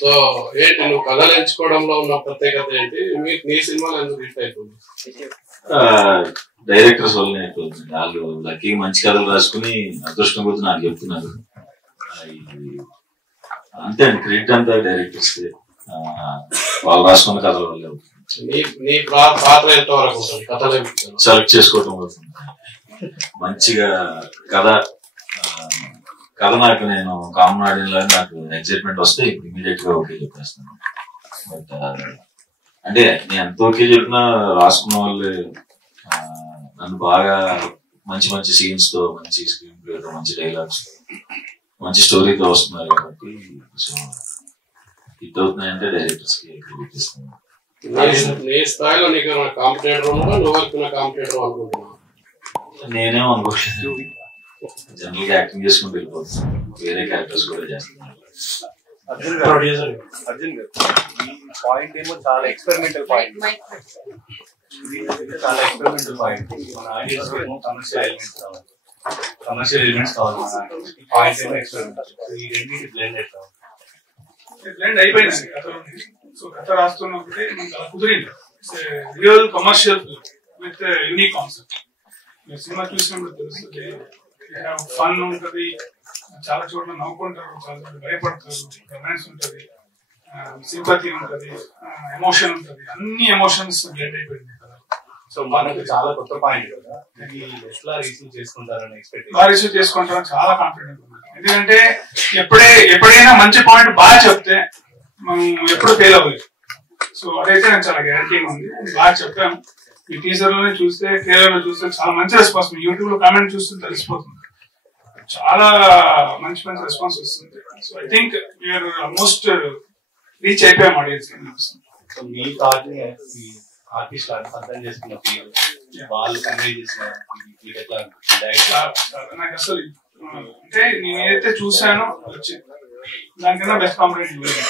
So ఏంటి నువ్వు కథలు ఎంచుకోవడంలో ఉన్న ప్రత్యేకత ఏంటి? నీ సినిమాలు ఎందుకు హిట్ అయిపోయింది? డైరెక్టర్స్ వల్లనే అయిపోతుంది. వాళ్ళు లక్కీ మంచి కథలు రాసుకుని అదృష్టం గురించి నాకు చెప్తున్నారు. అంతే అండి, క్రెడిట్ అంతా డైరెక్టర్స్ వాళ్ళు రాసుకున్న కథల వల్లే అవుతుంది. నీ పాత్ర ఎంత వరకు కథలు సెలెక్ట్ చేసుకోవటం అవుతుంది. మంచిగా కథ నాకు నేను కామన్ ఆడియన్ లాగా నాకు ఎక్సైట్మెంట్ వస్తే ఇప్పుడు ఇమీడియట్ గా ఓకే చెప్పేస్తాను. బట్ అంటే నేను ఎంత ఓకే చెప్పినా రాసుకున్న వాళ్ళు నన్ను బాగా మంచి మంచి సీన్స్ తో, మంచి స్క్రీన్ ప్లే తో, మంచి డైలాగ్స్ తో, మంచి స్టోరీతో వస్తున్నారు కాబట్టి సో హిట్ అవుతున్నాయంటే డైరెక్టర్స్ కి క్రెడిట్ ఇస్తాను. నీ స్థాయిలో నీకు కాంపిటేటర్ ఉన్నా, నువ్వు అనుకున్న కాంపిటేటర్ అనుకుంటున్నా? నేనేం అనుకోలేదు, జనరల్ గా యాక్టింగ్ చేసుకుంటూ వెళ్ళిపోతున్నాను. వేరే క్యారెక్టర్స్ కూడా చేస్తున్నాను. అర్జున్ గారు ఈ పాయింట్ ఏమో చాలా ఎక్స్పెరిమెంటల్ పాయింట్, చాలా ఎక్స్పెరిమెంటల్ పాయింట్. మన ఆడియన్స్ ఏమో కమర్షియల్ ఎలిమెంట్స్ కావాలి. ఈ పాయింట్ ఏమో ఎక్స్పెరిమెంటల్. ఈ రెండింటి బ్లెండ్ అయిపోయింది కథ. సో కథ రాస్తున్నప్పుడే మనకు అలా కుదిరింది. Real commercial with unique concept. మీరు సినిమా చూసినప్పుడు తెలుస్తుంది, ఫన్ ఉంటుంది, చాలా చోట్ల నవ్వుకుంటారు, చాలా చోట్ల భయపడతారు, రొమాన్స్ ఉంటుంది, సింపతి ఉంటుంది, ఎమోషన్ ఉంటుంది, అన్ని ఎమోషన్స్ బ్లెండ్ అయిపోయింది కదా. సో మనకు చాలా కొత్త పాయింట్ కదా, ఎట్లా రిసీవ్ చేసుకుంటారని ఎక్స్పెక్ట్ బాగా రిసీవ్ చేసుకుంటారని చాలా కాన్ఫిడెంట్ ఉంది. ఎందుకంటే ఎప్పుడైనా మంచి పాయింట్ బాగా చెప్తే మనం ఎప్పుడు ఫెయిల్ అవ్వలేదు. సో అదైతే నాకు చాలా గ్యారంటీగా ఉంది. బాగా చెప్పాము. ఈ టీజర్ లోనే చూస్తే, ట్రైలర్ లో చూస్తే చాలా మంచి రెస్పాన్స్. యూట్యూబ్ లో కామెంట్ చూస్తే తెలిసిపోతుంది, చాలా మంచి రెస్పాన్స్ వస్తుంది. So I think we're almost reach అయిపోయాం ఆడియన్స్. సో మీ థాట్ ని ఆర్టిస్ట్ అర్థం చేసుకున్న ఫీల్, వాళ్ళు కన్వే చేసిన నాకు అసలు అంటే నేను ఏదైతే చూసానో వచ్చింది దానికన్నా బెస్ట్ కాంప్లిమెంట్ లేదు.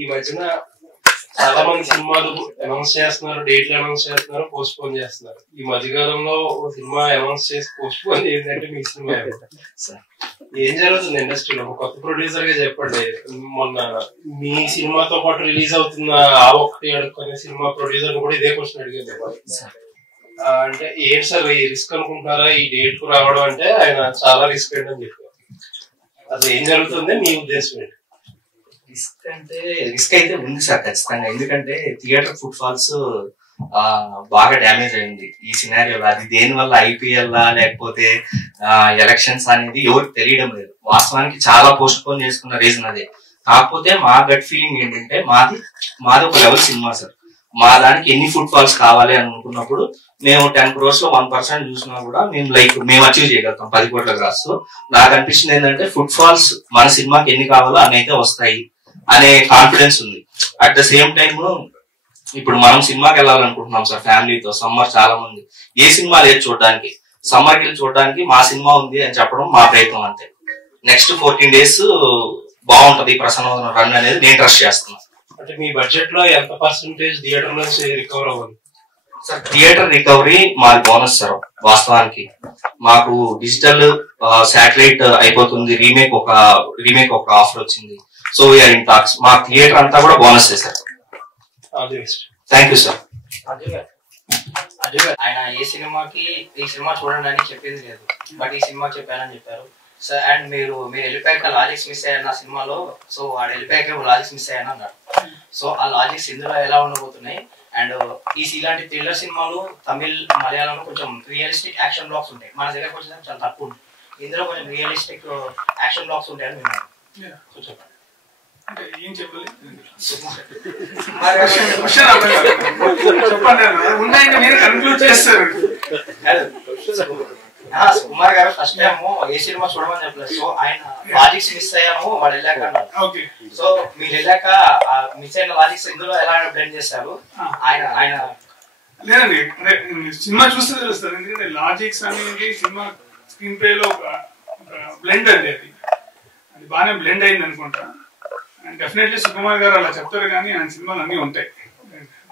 ఈ మధ్యన చాలా మంది సినిమాలు అనౌన్స్ చేస్తున్నారు, డేట్లు అనౌన్స్ చేస్తున్నారు, పోస్ట్ పోన్ చేస్తున్నారు. ఈ మధ్యకాలంలో సినిమా అనౌన్స్ చేసి పోస్ట్ పోన్ ఏంటంటే మీ సినిమా ఏం జరుగుతుంది ఇండస్ట్రీలో? ఒక కొత్త ప్రొడ్యూసర్ గా చెప్పండి. మొన్న మీ సినిమాతో పాటు రిలీజ్ అవుతున్న ఆ ఒక్కటి అడుక్కునే సినిమా ప్రొడ్యూసర్ కూడా ఇదే క్వశ్చన్ అడిగింది. అంటే ఏంటి సార్ ఈ రిస్క్ అనుకుంటున్నారా ఈ డేట్ కు రావడం? అంటే ఆయన చాలా రిస్క్ అని చెప్పారు. అసలు ఏం జరుగుతుంది మీ ఉద్దేశం ఏంటి? రిస్క్ అయితే ఉంది సార్ ఖచ్చితంగా. ఎందుకంటే థియేటర్ ఫుట్ ఫాల్స్ బాగా డ్యామేజ్ అయింది ఈ సినారియోలో. అది దేని వల్ల, ఐపీఎల్ లేకపోతే ఎలక్షన్స్ అనేది ఎవరికి తెలియడం లేదు. వాస్తవానికి చాలా పోస్ట్ పోన్ చేసుకున్న రీజన్ అదే. కాకపోతే మా గట్ ఫీలింగ్ ఏంటంటే మాది ఒక లెవెల్ సినిమా సార్. మా దానికి ఎన్ని ఫుట్ ఫాల్స్ కావాలి అని అనుకున్నప్పుడు మేము 10 crores లో 1% చూసినా కూడా మేము అచీవ్ చేయగలుగుతాం 10 కోట్ల గ్రాస్. నాకు అనిపించింది ఏంటంటే ఫుట్ ఫాల్స్ మన సినిమాకి ఎన్ని కావాలో అన్ని అయితే వస్తాయి అనే కాన్ఫిడెన్స్ ఉంది. అట్ ద సేమ్ టైమ్ ఇప్పుడు మనం సినిమాకి వెళ్ళాలనుకుంటున్నాం సార్ ఫ్యామిలీతో. సమ్మర్ చాలా మంది ఏ సినిమా లేదు చూడడానికి, సమ్మర్కి వెళ్ళి చూడడానికి మా సినిమా ఉంది అని చెప్పడం మా ప్రయత్నం అంతే. నెక్స్ట్ 14 days బాగుంటది ప్రసన్న రన్ అనేది నేను ట్రస్ట్ చేస్తున్నాను. అంటే మీ బడ్జెట్ లో ఎంత పర్సెంటేజ్ థియేటర్ నుంచి రికవర్ అవ్వాలి సార్? థియేటర్ రికవరీ మాది బోనస్ సార్. వాస్తవానికి మాకు డిజిటల్ శాటిలైట్ అయిపోతుంది, రీమేక్ ఒక ఆఫర్ వచ్చింది. So we're in talks. మా థియేటర్ అంతా కూడా bonus sir. Thank you sir. ఆయన ఏ సినిమాకి ఈ సినిమా చూడండి అని చెప్పింది లేదు, బట్ ఈ సినిమా చెప్పారని చెప్పారు సార్. అండ్ మీరు వెళ్ళిపోయాక లాజిక్స్ మిస్ అయ్యారు నా సినిమాలో. సో వాడు వెళ్ళిపోయాక లాజిక్స్ మిస్ అయ్యాను అన్నాడు. సో ఆ లాజిక్స్ ఇందులో ఎలా ఉండబోతున్నాయి? అండ్ ఇలాంటి థ్రిల్లర్ సినిమాలు తమిళ్, మలయాళంలో కొంచెం రియలిస్టిక్ యాక్షన్ బ్లాక్స్ ఉంటాయి, మన దగ్గరకు వచ్చేసరికి చాలా తక్కువ ఉంటాయి. ఇందులో కొంచెం రియలిస్టిక్ యాక్షన్ బ్లాక్స్ ఉంటాయని మేము చెప్పండి. అంటే ఏం చెప్పాలి కుమార్ గారు ఫస్ట్ టైం ఏ సినిమా చూడమని చెప్పలేదు. సో ఆయన లాజిక్స్ మిస్ అయ్యాము వాడు వెళ్ళాక అన్నారు. సో మీరు వెళ్ళాక మిస్ అయిన లాజిక్స్ ఇందులో ఎలా బ్లెండ్ చేశారు? ఆయన లేదండి, అంటే సినిమా చూస్తే తెలుస్తుంది. ఎందుకంటే లాజిక్స్ అనేది సినిమా స్క్రీన్ ప్లే లో ఒక బ్లెండ్ అండి. అది బాగానే బ్లెండ్ అయింది అనుకుంటా. అండ్ డెఫినెట్లీ సుకుమార్ గారు అలా చెప్తారు, కానీ ఆయన సినిమాలు అన్ని ఉంటాయి.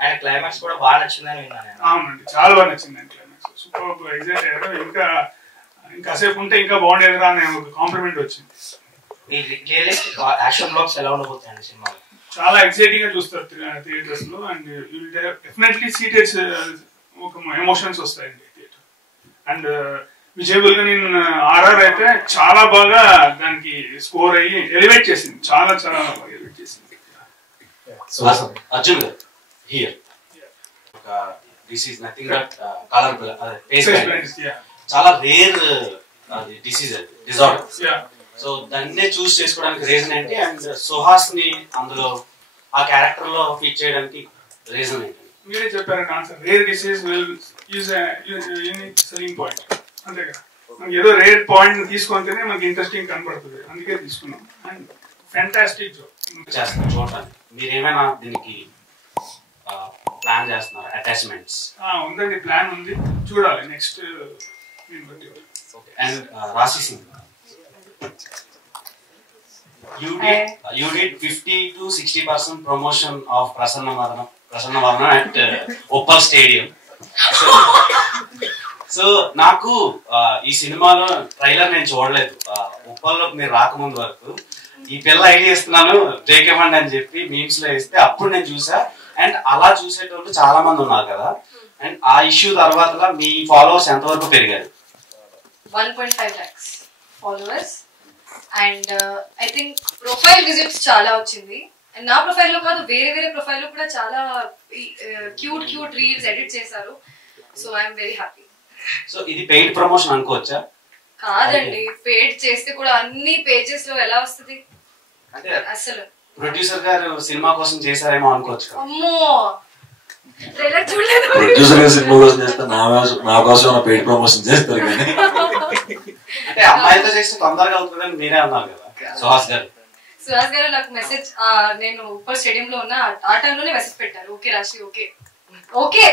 ఆయన క్లైమాక్స్ కూడా బాగా నచ్చిందని విన్నాను. అవునండి, చాలా బాగా నచ్చింది ఆయన క్లైమాక్స్. సూపర్ ఎగ్జైట్ అయ్యారు. ఇంకా ఇంకాసేపు ఉంటే ఇంకా బాగుండేదిరా అనే ఒక కాంప్లిమెంట్ వచ్చింది. యాక్షన్ బ్లాక్స్ ఎలా ఉండబోతాయండి సినిమాలో? చాలా ఎక్సైటింగ్ గా చూస్తారు థియేటర్స్ లో. అండ్ డెఫినెట్లీ సీటెడ్ ఒక ఎమోషన్స్ వస్తాయండి థియేటర్. అండ్ విజయబుల్ గా నేను ఆర్ఆర్ అయితే చాలా బాగా దానికి స్కోర్ అయ్యి ఎలివేట్ చేసింది, చాలా చాలా బాగా ఎలివేట్ చేసింది. అర్జున్ గారు here this is nothing but colour చాలా రేర్ డిసీజ్ అది డిజార్డర్. సో దాన్నే చూస్ చేసుకోవడానికి రీజన్ ఏంటి? అండ్ సుహాస్ ని అందులో ఆ క్యారెక్టర్ లో ఫిట్ చేయడానికి రీజన్ ఏంటి? మీరే చెప్పారండి answer. Rare disease will use unique selling point, అంతే కదా. మనకి ఏదో రేర్ పాయింట్ తీసుకుంటేనే మనకి ఇంట్రెస్టింగ్ కనబడుతుంది, అందుకే తీసుకున్నాం. అండ్ ఫ్యాంటాస్టిక్ జాబ్ చేస్తాం చూడడానికి. మీరేమైనా దీనికి ప్లాన్ చేస్తున్నారు అటాచ్మెంట్స్? ఉందండి, ప్లాన్ ఉంది, చూడాలి నెక్స్ట్. అండ్ రాశి Singh, you did 50 to 60% promotion of Prasanna Varma at Uppal Stadium. So నాకు ఈ సినిమాలో ట్రైలర్ నేను చూడలేదు. ఉప్పల్లో మీరు రాకముందు వరకు ఈ పిల్ల ఐడియా ఇస్తున్నాను బ్రేక్ ఇవ్వండి అని చెప్పి మీమ్స్ లో వేస్తే అప్పుడు నేను చూసా. అండ్ అలా చూసేటోళ్ళు చాలా మంది ఉన్నారు కదా. అండ్ ఆ ఇష్యూ తర్వాత మీ ఫాలోవర్స్ ఎంతవరకు పెరిగారు? 1.5 lakhs followers. And I think profile visits చాలా వచ్చింది. అండ్ నా ప్రొఫైల్ లో కాదు, వేరే వేరే ప్రొఫైల్ లో కూడా చాలా క్యూట్ రీల్స్ ఎడిట్ చేశారు. So I'm very happy. So ఇది పెయిడ్ ప్రమోషన్ అనుకోవచ్చా? కాదండి, పెయిడ్ చేస్తే కూడా అన్ని పేజెస్ లో ఎలా వస్తుంది అంటే అసలు. ప్రొడ్యూసర్ గారు సినిమా కోసం చేశారేమో అనుకోవచ్చు. అమ్మో, ట్రైలర్ చూడలేదు. ప్రొడ్యూసర్ గారు సినిమా కోసం చేస్తే నా కోసం పెయిడ్ ప్రమోషన్ చేస్తారు కానీ అంటే అమ్మాయితో చేస్తే తొందరగా అవుతుందని మీరే అన్నారు కదా సుహాస్ గారు. నాకు మెసేజ్, నేను ఉప్పల్ స్టేడియం లో ఉన్న ఆ టైంలోనే మెసేజ్ పెట్టారు, ఓకే రాశి ఓకే ఓకే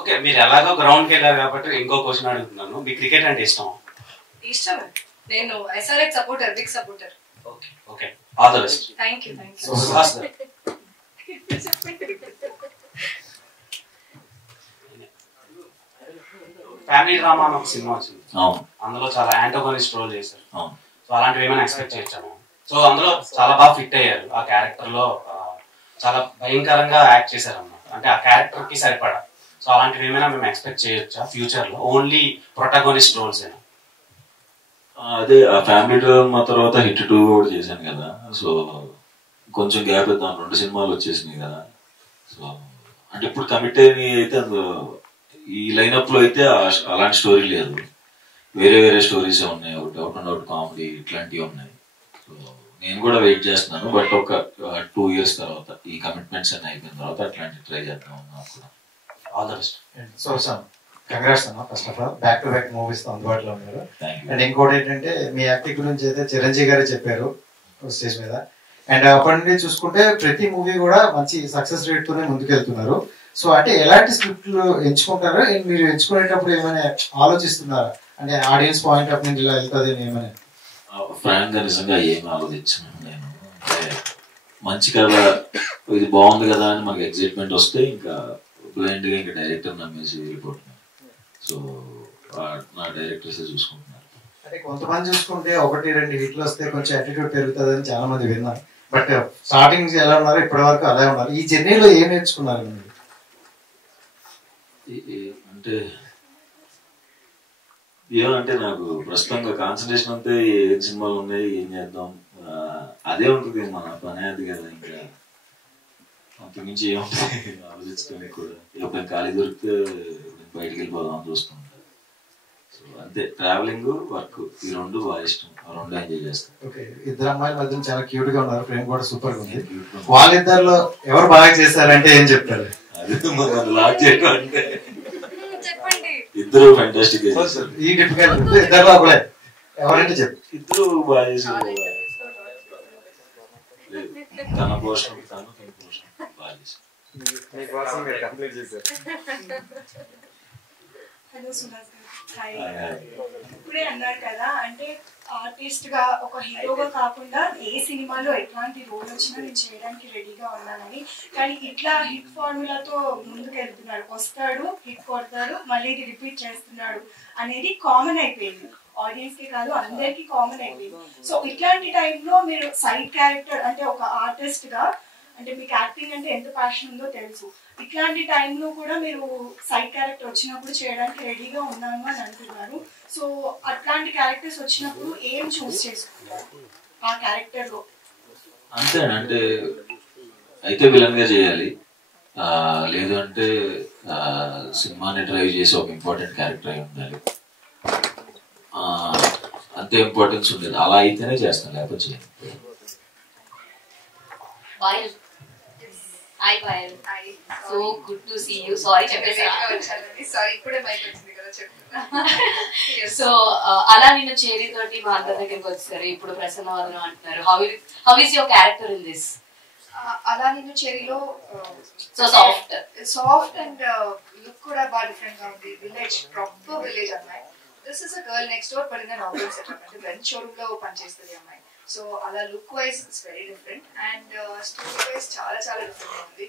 ఓకే. మీరు ఎలాగో గ్రౌండ్ కి వెళ్ళారు కాబట్టి ఇంకో క్వశ్చన్ అడుగుతున్నాను. మీ క్రికెట్ అంటే ఇష్టమా? ఇష్టమే. నేను SRH supporter, big supporter. Okay okay, all the best. Thank you. Suhas garu, family drama అని ఒక సినిమా వచ్చింది, అందులో చాలా యాంటోగోనిస్ట్ రోల్ చేశారు. సో అలాంటివి ఏమైనా ఎక్స్పెక్ట్ చేయొచ్చాము? సో అందులో చాలా బాగా ఫిట్ అయ్యారు. ఆ క్యారెక్టర్ లో చాలా భయంకరంగా యాక్ట్ చేశారు అన్నమాట, అంటే ఆ క్యారెక్టర్ కి సరిపడా. సో అలాంటివి ఏమైనా మేము ఎక్స్పెక్ట్ చేయొచ్చా ఫ్యూచర్ లో? ఓన్లీ ప్రొటాగోనిస్ట్ రోల్స్ ఏనా? అదే ఆ ఫ్యామిలీ డ్రామా తర్వాత హిట్ 2 కూడా చేశాను కదా. సో కొంచెం గ్యాప్ ఇద్దాం, 2 సినిమాలు వచ్చేసినాయి కదా. సో అంటే ఇప్పుడు కమిట్ అయినవి అయితే అందులో ఈ లైనప్ లో అయితే అలాంటి స్టోరీ లేదు, వేరే వేరే స్టోరీస్ ఉన్నాయి. ఒకటి అవుట్ అండ్ అవుట్ కామెడీ ఇట్లాంటివి ఉన్నాయి. సో నేను కూడా వెయిట్ చేస్తున్నాను. బట్ ఒక 2 years తర్వాత ఈ కమిట్మెంట్స్ అన్ని అయిపోయిన తర్వాత అట్లాంటి ట్రై చేద్దాం నాకు కూడా. All the best. So congrats అన్న, first of all back to back movies అందుబాటులో ఉన్నారు. Thank you. అండ్ ఇంకోటి ఏంటంటే మీ యాక్టింగ్ గురించి అయితే చిరంజీవి గారే చెప్పారు స్టేజ్ మీద. అండ్ అప్పటి నుండి చూసుకుంటే ప్రతి మూవీ కూడా మంచి సక్సెస్ రేట్ తోనే ముందుకెళ్తున్నారు. సో అంటే ఎలాంటి స్క్రిప్ట్లు ఎంచుకుంటారో మీరు ఎంచుకునేటప్పుడు ఏమైనా ఆలోచిస్తున్నారా? అంటే ఆడియన్స్ పాయింట్ ఆఫ్ నుంచి ఇలా వెళ్తుంది ఏమైనా? ఫ్రాంక్ గా నిజంగా ఏం ఆలోచించాను నేను. అంటే మంచి కథ, ఇది బాగుంది కదా అని మనకి ఎక్సైట్మెంట్ వస్తే ఇంకా బ్లైండ్ గా ఇంకా డైరెక్టర్ నమ్మేసి వెళ్ళిపోతున్నాను. సో నా డైరెక్టర్స్ చూసుకుంటున్నారు. అంటే కొంతమంది చూసుకుంటే 1-2 హిట్లు వస్తే కొంచెం యాటిట్యూడ్ పెరుగుతుంది అని చాలా మంది విన్నారు. బట్ స్టార్టింగ్ ఎలా ఉన్నారు, ఇప్పటి వరకు అలా ఉన్నారు. ఈ జర్నీలో ఏం నేర్చుకున్నారు మీరు? అంటే ఏమంటే నాకు ప్రస్తుతంగా కాన్సన్ట్రేషన్ అంతే ఏ సినిమాలు ఉన్నాయి, ఏం చేద్దాం అదే ఉంటుంది. మన పనే అది కదా, ఇంకా అంతకుమించి ఏముంటుంది ఆలోచించుకోవడానికి కూడా. ఎప్పుడైనా ఖాళీ దొరికితే బయటికి వెళ్ళిపోదాం అని చూస్తుంటాను. సో అంతే, ట్రావెలింగ్ వర్క్ ఈ 2 బాగా ఇష్టం, ఆ 2 ఎంజాయ్ చేస్తాను. ఓకే, 2 అమ్మాయిల మధ్య చాలా క్యూట్ గా ఉన్నారు, ఫ్రేమ్ కూడా సూపర్ గా ఉంది. వాళ్ళిద్దరిలో ఎవరు బాగా చేశారంటే ఏం చెప్తారు? అది మనం లాక్ చేయడం అంటే చెప్పండి. ఇద్దరు ఫ్యాంటాస్టిక్ ఈ డిఫికల్ట్ ఇద్దరు ఒకలే ఎవరంటే చెప్పు. ఇద్దరు బాగా చేశారు. తన పోషణ తను పోషణ బాగా చేశారు. హలో సుహాస్ గారు, హాయ్. ఇప్పుడే అన్నారు కదా, అంటే ఆర్టిస్ట్ గా ఒక హీరోగా కాకుండా ఏ సినిమాలో ఎట్లాంటి రోల్ వచ్చినా నేను చేయడానికి రెడీగా ఉన్నానని. కానీ ఇట్లా హిట్ ఫార్ములాతో ముందుకు వెళ్తున్నాడు, వస్తాడు హిట్ కొడతాడు, మళ్ళీ ఇది రిపీట్ చేస్తున్నాడు అనేది కామన్ అయిపోయింది. ఆడియన్స్ కి కాదు అందరికి కామన్ అయిపోయింది. సో ఇట్లాంటి టైంలో మీరు సైడ్ క్యారెక్టర్ అంటే ఒక ఆర్టిస్ట్ గా అంటే మీకు యాక్టింగ్ అంటే ఎంత ప్యాషన్ ఉందో తెలుసు, ఇట్లాంటి టైంలో కూడా మీరు సైడ్ క్యారెక్టర్ వచ్చినప్పుడు చేయడానికి రెడీగా ఉన్నాను అని అంటున్నారు. సో అట్లాంటి క్యారెక్టర్స్ వచ్చినప్పుడు ఏం చూస్ చేసుకుంటారు ఆ క్యారెక్టర్ లో? అంతే అంటే అయితే విలన్ గా చేయాలి, లేదు అంటే సినిమాని డ్రైవ్ చేసి ఒక ఇంపార్టెంట్ క్యారెక్టర్ అయి ఉండాలి, అంతే ఇంపార్టెన్స్ ఉండేది. అలా అయితేనే చేస్తాను, లేకపోతే చేయండి. Hi Payal. Hi. So good to see you. Sorry చెప్పేసారా? సారీ ఇప్పుడే మైక్ వచ్చింది కదా చెప్తున్నా. సో అలా నిన్న చేరి తోటి మా అందరి దగ్గరికి వచ్చారు, ఇప్పుడు ప్రసన్నవదనం అంటున్నారు. How is your character in this? అలా నిన్ను చేరిలో సో సాఫ్ట్ అండ్ లుక్ కూడా బాగా డిఫరెంట్ గా ఉంది. విలేజ్, ప్రాపర్ విలేజ్ అమ్మాయి. This is a girl next door but in an office setup, అంటే బెంచ్ షోరూమ్ లో పనిచేస్తుంది అమ్మాయి. సో అలా look wise it's very different and story wise చాలా చాలా డిఫరెంట్ గా ఉంది.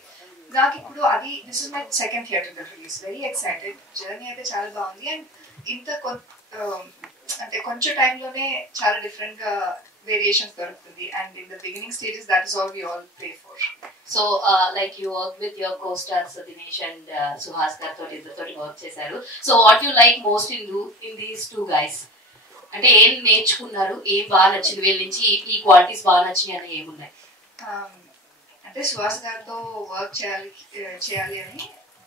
నాకు ఇప్పుడు అది this is my second theatre release, very excited. Journey అయితే చాలా బాగుంది అండ్ ఇంత అంటే కొంచెం టైంలోనే చాలా డిఫరెంట్ గా వేరియేషన్స్ దొరుకుతుంది and in the beginning stages that is all we all pray for. So like you work with your co stars Dinesh and Suhas గారితో ఇద్దరితోటి వర్క్ చేశారు. So what you like most in these two guys? అంటే ఏం నేర్చుకున్నారు, ఏం బాగా నచ్చింది వీళ్ళ నుంచి, ఈ క్వాలిటీస్ బాగా నచ్చినాయి అని ఏమున్నాయి? అంటే సుహాస్ గారితో వర్క్ చేయాలి అని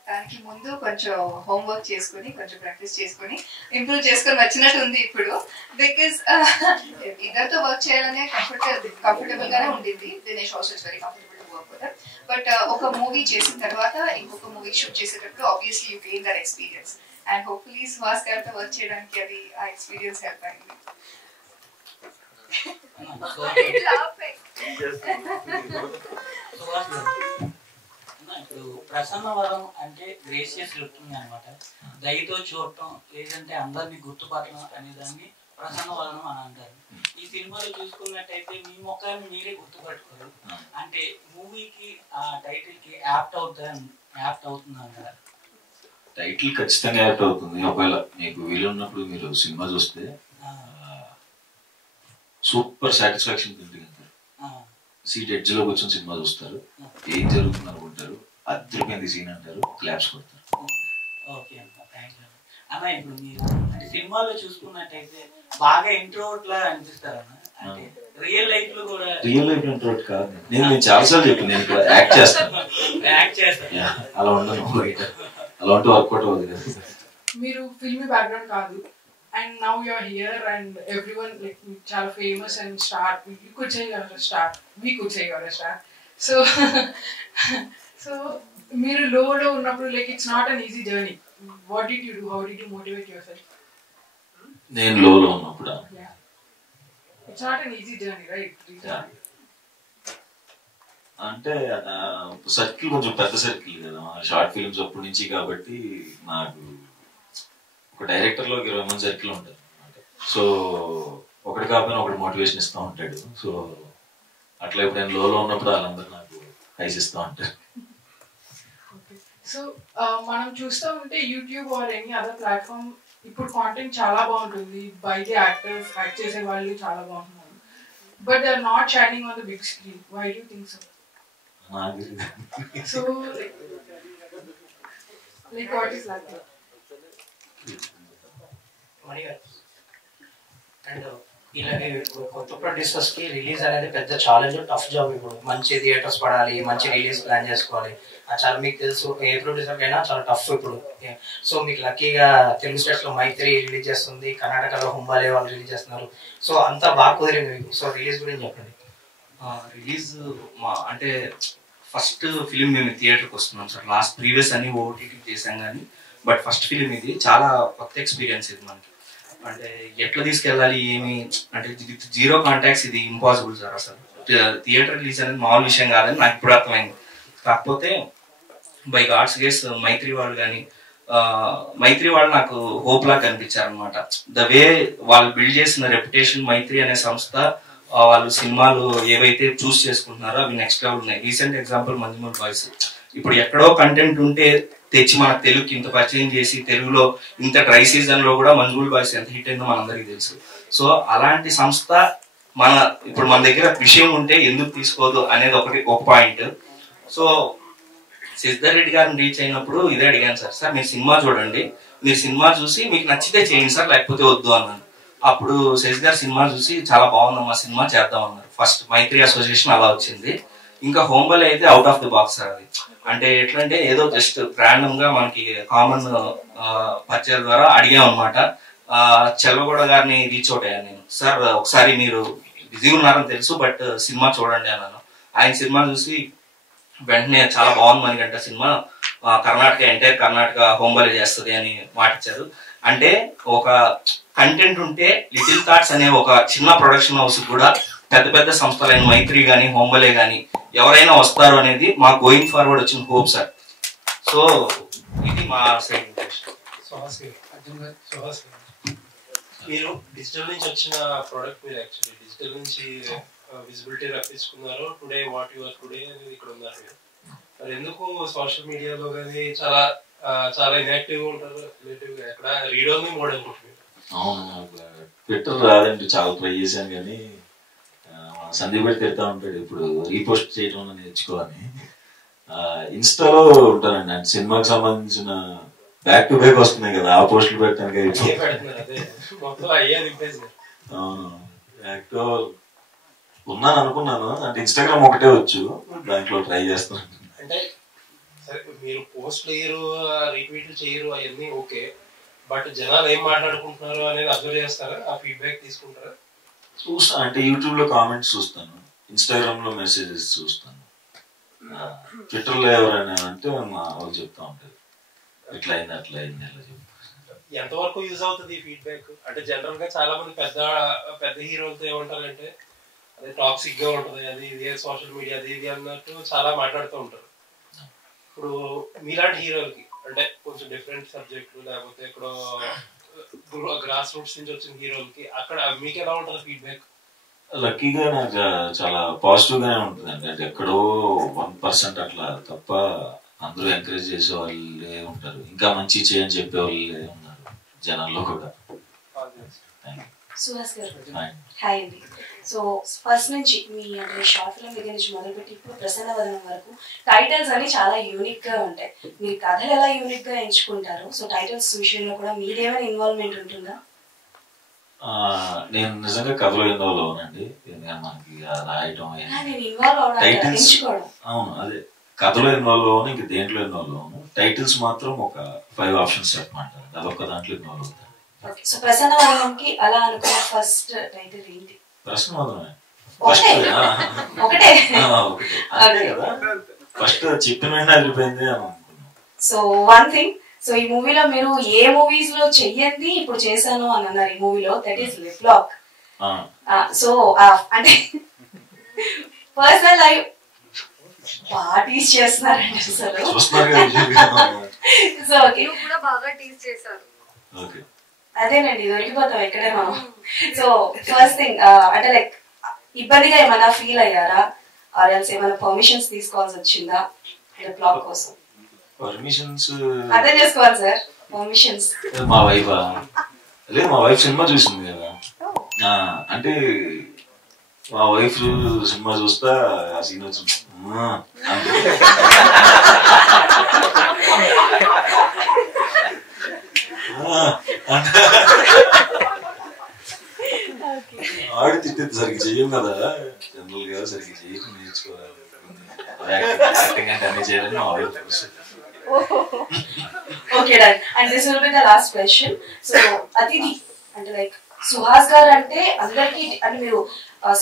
దానికి ముందు కొంచెం హోంవర్క్ చేసుకుని కొంచెం ప్రాక్టీస్ చేసుకుని ఇంప్రూవ్ చేసుకొని వచ్చినట్టు ఉంది ఇప్పుడు. బికాస్ ఇద్దరితో వర్క్ చేయాలనే కంఫర్టబుల్ గానే ఉండింది. Dinesh also it's very comfortable to work with. But ఒక మూవీ చేసిన తర్వాత ఇంకొక మూవీ షూట్ చేసేటప్పుడు obviously you gain that experience and hopefully Suhas గారితో వర్క్ చేయడానికి అది ఆ ఎక్స్పీరియన్స్ హెల్ప్ అయింది. ఇప్పుడు ప్రసన్నవరం అంటే గ్రేషియస్ లుకింగ్ అనమాట, దయతో చూడటం లేదంటే అందరినీ గుర్తుపట్టడం అనే దాన్ని ప్రసన్నవరం అని అంటారు. ఈ సినిమాలో చూసుకున్నట్టయితే మీ ముఖాన్ని మీరే గుర్తుపట్టుకోరు, అంటే మూవీకి ఆ టైటిల్ కి యాప్ట్ అవుతుంది అంటారు. టైటిల్ ఖచ్చితంగా యాప్ట్ అవుతుంది. ఒకవేళ మీకు వీలు ఉన్నప్పుడు మీరు సినిమా చూస్తే సూపర్ సాటిస్ఫాక్షన్ తింటారు. సీట్ ఎడ్జ్ లో కూర్చొని సినిమా చూస్తారు, ఏం జరుగుతుంది అనుకుంటారు, అద్దరిపోయింది సీన్ అంటారు, క్లాప్స్ కొడతారు. ఓకే అన్న, థ్యాంక్ యూ అన్న. ఇప్పుడు మీరు అంటే సినిమాలో చూసుకున్నట్టయితే బాగా ఇంట్రోవర్ట్ లా అనిపిస్తారన్న, అంటే రియల్ లైఫ్ లో కూడా రియల్ లైఫ్ ఇంట్రోవర్ట్ కాదు. నేను చాలాసార్లు చెప్పాను, నేను ఇక్కడ యాక్ట్ చేస్తాను. అలా ఉండను బయట, అలా ఉంటే వర్కౌట్ అవ్వదు కదా. మీరు ఫిల్మీ బ్యాక్గ్రౌండ్ కాదు and now you're here and everyone like chala famous and star, you could say you're a star, we could say you're a star. So meeru low unnappudu like it's not an easy journey. What did you do? How did you motivate yourself? నేను లో ఉన్నప్పుడు it's not an easy journey, right? అంటే circle కొంచెం పెద్ద circle కదా, short films అప్పటి నుంచి, కాబట్టి నాకు ఒక డైరెక్టర్ లో 20 మంది సర్కిల్ ఉంటారు. సో ఒకటి కాకపోయినా ఒకటి మోటివేషన్ ఇస్తూ ఉంటాడు. సో అట్లా ఇప్పుడు నేను లోలో ఉన్నప్పుడు వాళ్ళందరూ నాకు హైస్ ఇస్తూ ఉంటారు. సో మనం చూస్తూ ఉంటే YouTube or any other platform ఇప్పుడు కాంటెంట్ చాలా బాగుంటుంది, బయట యాక్టర్స్ యాక్ట్ చేసే వాళ్ళు చాలా బాగుంటున్నారు, but they are not shining on the big screen. Why do think so? So like what is like that? And ఇలాగే కొత్త ప్రొడ్యూసర్స్ కి రిలీజ్ అనేది పెద్ద ఛాలెంజ్, టఫ్ జాబ్. ఇప్పుడు మంచి థియేటర్స్ పడాలి, మంచి రిలీజ్ ప్లాన్ చేసుకోవాలి, చాలా మీకు తెలుసు ఏ ప్రొడ్యూసర్ కైనా చాలా టఫ్ ఇప్పుడు. సో మీకు లక్కీగా తెలుగు స్టేట్స్ లో మైత్రి రిలీజ్ చేస్తుంది, కర్ణాటకలో హుంబాలే వాళ్ళు రిలీజ్ చేస్తున్నారు. సో అంతా బాగా కుదిరింది మీకు. సో రిలీజ్ గురించి చెప్పండి. రిలీజ్ అంటే ఫస్ట్ ఫిలిం మేము థియేటర్కి వస్తున్నాం సార్. లాస్ట్ ప్రీవియస్ అన్ని ఓటీటీ చేసాం కానీ బట్ ఫస్ట్ ఫిలిం ఇది చాలా కొత్త ఎక్స్పీరియన్స్ ఇది మనకి. అంటే ఎట్లా తీసుకెళ్ళాలి ఏమి అంటే జీరో కాంటాక్ట్స్, ఇది ఇంపాసిబుల్ సార్. అసలు థియేటర్ రిలీజ్ అనేది మామూలు విషయం కాదని నాకు ఇప్పుడు అర్థమైంది. కాకపోతే బై గాడ్స్ గేస్ మైత్రి వాళ్ళు కానీ మైత్రి వాళ్ళు నాకు హోప్ లా కనిపించారు అనమాట. ద వే వాళ్ళు బిల్డ్ చేసిన రెప్యుటేషన్, మైత్రి అనే సంస్థ వాళ్ళు సినిమాలు ఏవైతే చూస్ చేసుకుంటున్నారో అవి నెక్స్ట్ లెవెల్ ఉన్నాయి. Recent example Manjummel boys. ఇప్పుడు ఎక్కడో కంటెంట్ ఉంటే తెచ్చి మన తెలుగుకి ఇంత పరిచయం చేసి తెలుగులో ఇంత డ్రై సీజన్ లో కూడా మంజుబుల్ బాయ్స్ ఎంత హిట్ అయిందో మనందరికీ తెలుసు. సో అలాంటి సంస్థ ఇప్పుడు మన దగ్గర విషయం ఉంటే ఎందుకు తీసుకోదు అనేది ఒక పాయింట్. సో సిద్ధార్థ్ రెడ్డి గారిని రీచ్ అయినప్పుడు ఇదే అడిగాను సార్ మీరు సినిమా చూడండి, మీరు సినిమా చూసి మీకు నచ్చితే చేయండి సార్, లేకపోతే వద్దు అన్నాను. అప్పుడు శశి గారు సినిమా చూసి చాలా బాగుందమ్మా సినిమా చేద్దాం అన్నారు. ఫస్ట్ మైత్రి అసోసియేషన్ అలా వచ్చింది. ఇంకా హోంబలే అయితే out of the box sir. అది అంటే ఎట్లంటే ఏదో జస్ట్ ర్యాండమ్ గా మనకి కామన్ పరిచయాల ద్వారా అడిగాం అనమాట. చెల్వగూడ గారిని రీచ్ అవుట్ అయ్యాను నేను. సార్ ఒకసారి మీరు బిజీ ఉన్నారని తెలుసు బట్ సినిమా చూడండి అన్నాను. ఆయన సినిమా చూసి వెంటనే చాలా బాగుంది మణికంఠ సినిమా, కర్ణాటక ఎంటైర్ కర్ణాటక హోంబలే చేస్తుంది అని మాటిచ్చారు. అంటే ఒక కంటెంట్ ఉంటే లిటిల్ థాట్స్ అనే ఒక చిన్న ప్రొడక్షన్ హౌస్ కూడా పెద్ద పెద్ద సంస్థలైన మైత్రి గానీ హోంబలే గానీ ఎవరైనా వస్తారు అనేది మా గోయింగ్ ఫార్వర్డ్ వచ్చిన హోప్ సార్. సో ఇది మా సైడ్. మీరు డిజిటల్ నుంచి వచ్చిన ప్రోడక్ట్ మీరు యాక్చువల్లీ డిజిటల్ నుంచి విజిబిలిటీ రప్పించుకున్నారు. Today what you are today అనేది ఇక్కడ ఉన్నారు మీరు. మరి ఎందుకు సోషల్ మీడియాలో కానీ చాలా ఇన్యాక్టివ్ గా ఉంటారు, రిలేటివ్ గా ఎక్కడ రీడ్ ఓన్లీ మోడ్ అనుకుంటున్నారు? అవును, ట్విట్టర్ రాదండి, చాలా ట్రై చేశాను కానీ సందీప్ గారు తిడతా ఉంటాడు ఇప్పుడు రీపోస్ట్ చేయడం నేర్చుకోవాలని. ఇన్స్టాలో ఉంటానండి, అంటే సినిమాకి సంబంధించిన బ్యాక్ టు బ్యాక్ వస్తున్నాయి కదా, ఆ పోస్టులు పెట్టడానికి బ్యాక్ టు ఉన్నాను అనుకున్నాను. అంటే ఇన్స్టాగ్రామ్ ఒకటే వచ్చు, దాంట్లో ట్రై చేస్తాను. అంటే సరే మీరు పోస్ట్ చేయరు, రీట్వీట్లు చేయరు, అవన్నీ ఓకే, బట్ జనాలు ఏం మాట్లాడుకుంటున్నారు అనేది అబ్జర్వ్ చేస్తారా? ఆ ఫీడ్బ్యాక్ తీసుకుంటారా? చూస్తాను, అంటే యూట్యూబ్ లో కామెంట్స్ చూస్తాను, ఇన్స్టాగ్రామ్ లో మెసేజెస్ చూస్తాను, ట్విట్టర్ లో ఎవరైనా అంటే వాళ్ళు చెప్తా ఉంటారు ఇట్లా అయింది అట్లా అయింది అలా చెప్తారు. ఎంతవరకు యూజ్ అవుతుంది ఫీడ్బ్యాక్? అంటే జనరల్ గా చాలా మంది పెద్ద హీరోలతో ఏమంటారంటే అదే టాక్సిక్ గా ఉంటది, అది ఇది సోషల్ మీడియా అది ఇది అన్నట్టు చాలా మాట్లాడుతూ ఉంటారు. ఇప్పుడు మీలాంటి హీరోలకి అంటే కొంచెం డిఫరెంట్ సబ్జెక్టు లేకపోతే ఇక్కడ గ్రాస్ రూట్స్ నుంచి వచ్చిన హీరోలకి అక్కడ మీకు ఎలా ఉంటుంది ఫీడ్బ్యాక్? లక్కీగా నాకు చాలా పాజిటివ్ గానే ఉంటుంది అండి. అంటే ఎక్కడో 1% అట్లా తప్ప అందరూ ఎంకరేజ్ చేసే వాళ్ళే ఉంటారు, ఇంకా మంచి చేయని చెప్పే వాళ్ళే ఉన్నారు జనాల్లో కూడా. సుహాస్ గారు హాయ్ అండి. సో ఫస్ట్ నుంచి మీ అంటే షార్ట్ ఫిల్మ్ దగ్గర నుంచి మొదలుపెట్టి ఇప్పుడు ప్రసన్నవదనం వరకు టైటిల్స్ అన్ని చాలా యూనిక్ గా ఉంటాయి. మీరు కథలు ఎలా యూనిక్ గా ఎంచుకుంటారు? సో టైటిల్స్ విషయంలో కూడా మీదేమైనా ఇన్వాల్వ్మెంట్ ఉంటుందా? నేను నిజంగా కథలో ఇన్వాల్వ్ అవునండి, మనకి రాయటం టైటిల్స్. అవును, అదే కథలో ఇన్వాల్వ్ అవును, ఇంక దేంట్లో ఇన్వాల్వ్ అవును. టైటిల్స్ మాత్రం ఒక 5 ఆప్షన్స్ చెప్పమంటారు, అదొక దాంట్లో ఇన్వాల్వ్ అవుతాను. సో ప్రసన్నవదనంకి అలా అనుకున్న ఫస్ట్ టైటిల్ ఏంటి? ప్రసన్నవదనమే ఒకటే కదా, ఫస్ట్ చెప్పిన అయిపోయింది అని అనుకున్నాను. సో వన్ థింగ్, సో ఈ మూవీలో మీరు ఏ మూవీస్ లో చెయ్యండి ఇప్పుడు చేశాను అని అన్నారు ఈ మూవీలో, that is lip lock. So అంటే పర్సనల్ లైఫ్ బాగా టీజ్ చేస్తున్నారండి అసలు. సో ఓకే కూడా బాగా టీజ్ చేశారు. అదేనండి, దొరికిపోతాం ఎక్కడే మనం. సో ఫస్ట్ థింగ్ అంటే లైక్ ఇబ్బందిగా ఏమైనా ఫీల్ అయ్యారా, ఆర్ ఎల్స్ ఏమైనా పర్మిషన్స్ తీసుకోవాల్సి వచ్చిందా బ్లాగ్ కోసం? పర్మిషన్స్ అదే చేసుకోవాలి సార్, పర్మిషన్స్. మా వైఫ్ లేదు, మా వైఫ్ సినిమా చూసింది కదా, అంటే మా వైఫ్ సినిమా చూస్తా ఆ సీన్ వచ్చి ఆడి తిట్టేది సరిగ్గా చెయ్యం కదా, జనరల్ గా సరిగ్గా చేయడం నేర్చుకోవాలి, యాక్టింగ్ అంటే అన్ని చేయాలని మా వైఫ్ తెలుస్తుంది. Okay done. And this will be the last question. So అతిథి అంటే లైక్ సుహాస్ గారు అంటే అందరికి, అంటే మీరు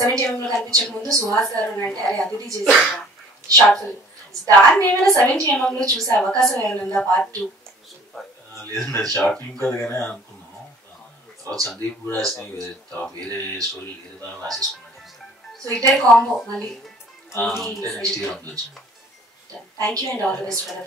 70mm లో కనిపించక ముందు సుహాస్ గారు అంటే అరే అతిథి చేశారు షార్ట్ ఫిల్మ్, దాన్ని ఏమైనా 70mm లో చూసే అవకాశం ఏమైనా ఉందా పార్ట్ 2? లేదండి, అది షార్ట్ ఫిల్మ్ కాదు కానీ అనుకున్నాం. తర్వాత సందీప్ కూడా తర్వాత వేరే స్టోరీ వేరే దాని రాసేసుకున్నాడు. సో ఇద్దరు కాంబో మళ్ళీ నెక్స్ట్ ఇయర్ ఉండొచ్చు. Thank you and all the best for the